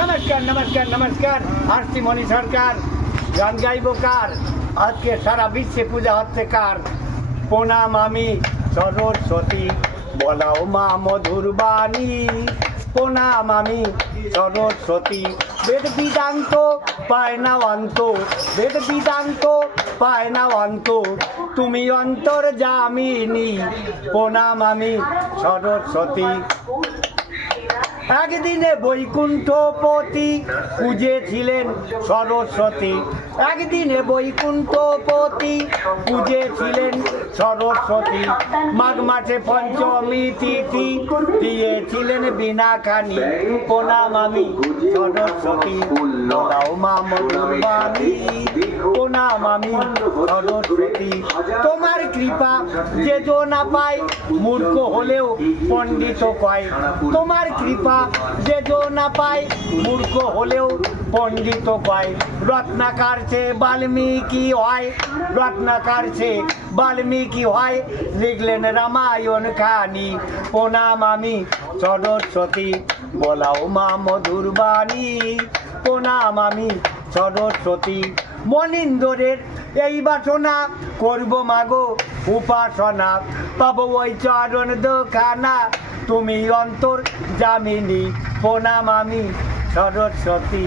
নমস্কার নমস্কার নমস্কার। আসছি মণি সরকার। গান গাইব কার? আজকে সারা বিশ্বে পূজা হচ্ছে কার? প্রণাম আমি সরস্বতী, বলাও মা মধুর বাণী। প্রণাম আমি সরস্বতী, বেদ বিদান্ত পায় না অন্ত, বেদ বিদান্ত পায় না অন্ত, তুমি অন্তর জামিনী। প্রণাম আমি সরস্বতী। একদিনে বৈকুণ্ঠপতি পুজেছিলেন সরস্বতী, একদিনে বৈকুণ্ঠপতি পুজেছিলেন সরস্বতী। মাঘ মাসে পঞ্চমী তিথি দিয়েছিলেন বিনাখানি। প্রণাম আমি সরস্বতী, বলাও মা মধুর বাণী। প্রণাম আমি সরস্বতী। তোমার কৃপা যে না পায়, মূর্খ হলেও পণ্ডিত কয়। তোমার কৃপা যে না পায়, মূর্খ হলেও পণ্ডিত কয়। রত্নাকার সে বাল্মীকি হয়, রত্নাকার সে বাল্মীকি হয়, লিখলেন রামায়ণ খানি। প্রণাম আমি সরস্বতী, বলাও মা মধুর বাণী। প্রণাম আমি সরস্বতী। মনিন্দরের এই বাসনা করব মাগো উপাসনা, পাবো ওই চরণ দোখানা, তুমি অন্তর জামিনী। প্রণাম আমি সরস্বতী।